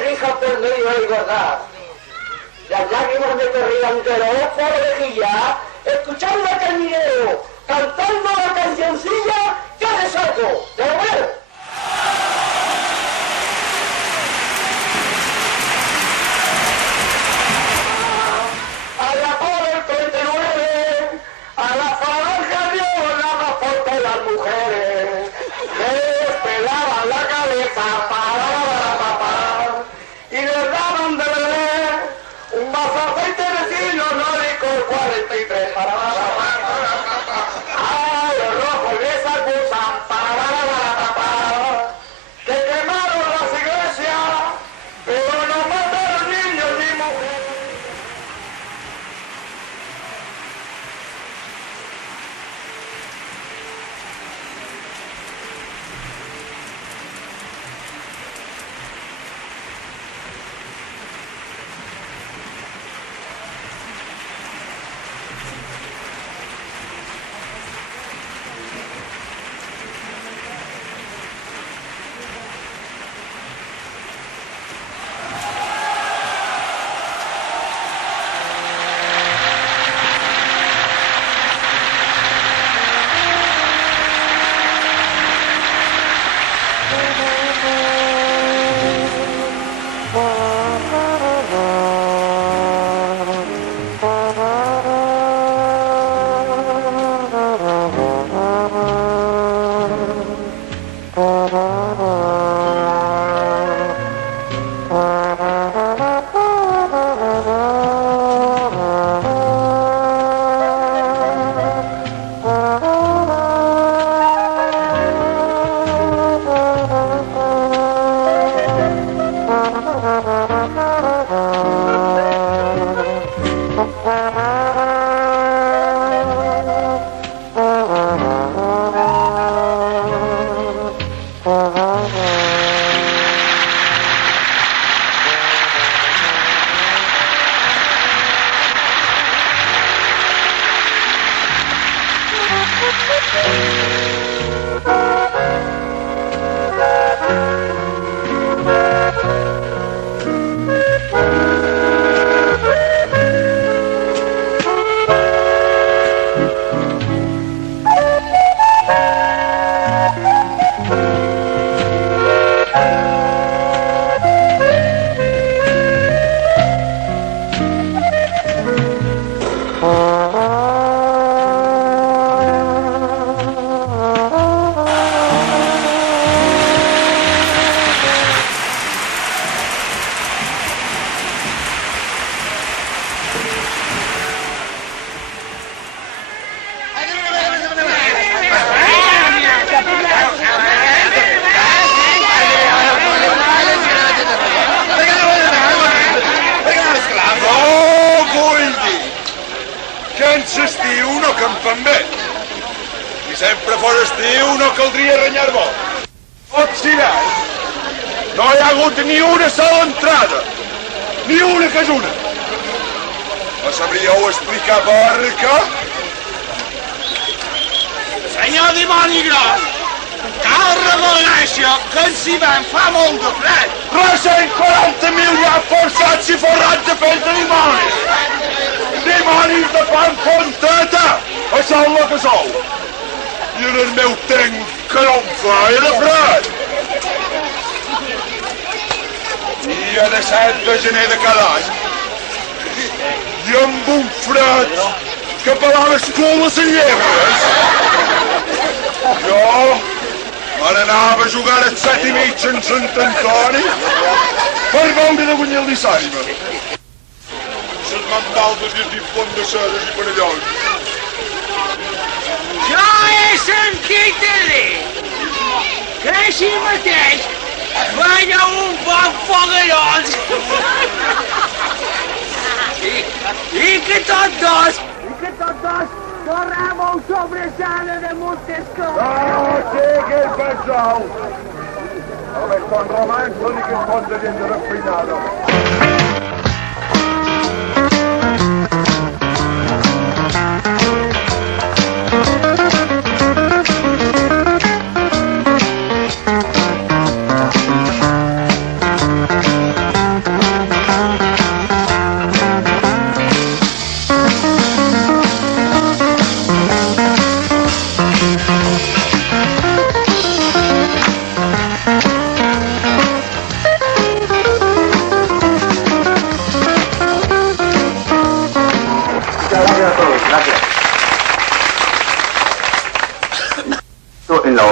rija por medio de engordar. Las lágrimas me corrían de los ojos a la mejilla, escuchando a Cañinero, cantando la cancioncilla que de saco, de bueno. A la por el 39, a la falange dio la más fuerte de las mujeres, les pelaban la cabeza para papá y les daban de beber un vaso de aceite vecino nórdico 43 para a los rojos les acusan para que quemaron las iglesias, pero no mataron niños ni mujeres.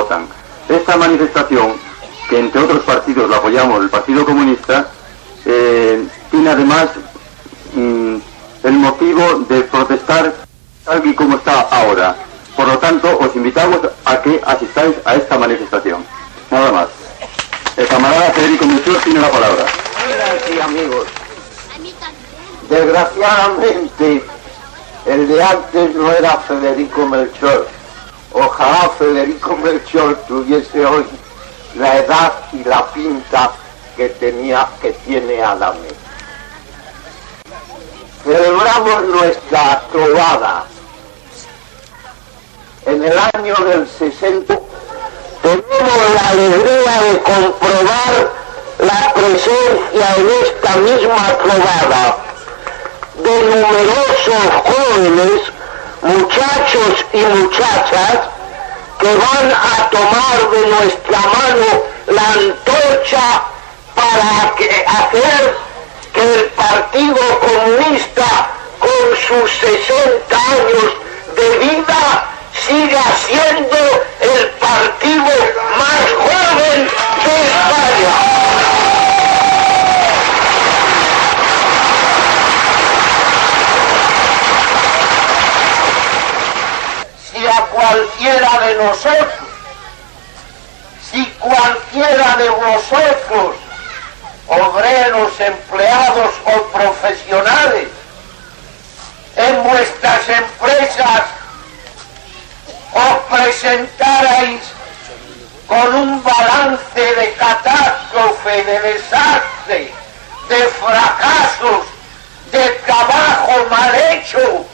votan. Esta manifestación, que entre otros partidos la apoyamos, el Partido Comunista, tiene además el motivo de protestar tal y como está ahora. Por lo tanto, os invitamos a que asistáis a esta manifestación. Nada más. El camarada Federico Melchor tiene la palabra. Sí, amigos. Desgraciadamente, el de antes no era Federico Melchor. Ojalá Federico Melchor tuviese hoy la edad y la pinta que tiene Adame. Celebramos nuestra Trobada. En el año del 60 tenemos la alegría de comprobar la presencia en esta misma Trobada de numerosos jóvenes, muchachos y muchachas, que van a tomar de nuestra mano la antorcha para hacer que el Partido Comunista, con sus 60 años de vida, siga siendo el partido más joven de España. Si cualquiera de vosotros, obreros, empleados o profesionales, en vuestras empresas os presentarais con un balance de catástrofe, de desastre, de fracasos, de trabajo mal hecho,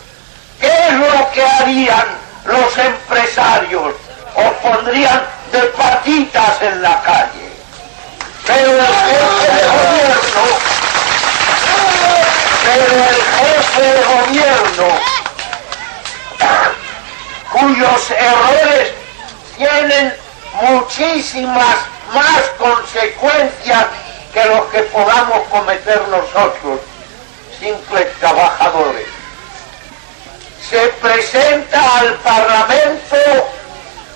¿qué es lo que harían los empresarios? Os pondrían de patitas en la calle. Pero el jefe de gobierno, cuyos errores tienen muchísimas más consecuencias que los que podamos cometer nosotros, simples trabajadores, se presenta al Parlamento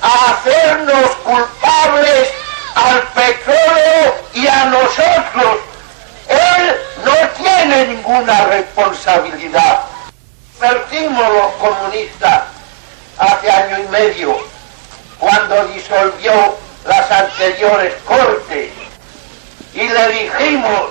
a hacernos culpables al petróleo y a nosotros. Él no tiene ninguna responsabilidad. Advertimos los comunistas hace año y medio, cuando disolvió las anteriores cortes, y le dijimos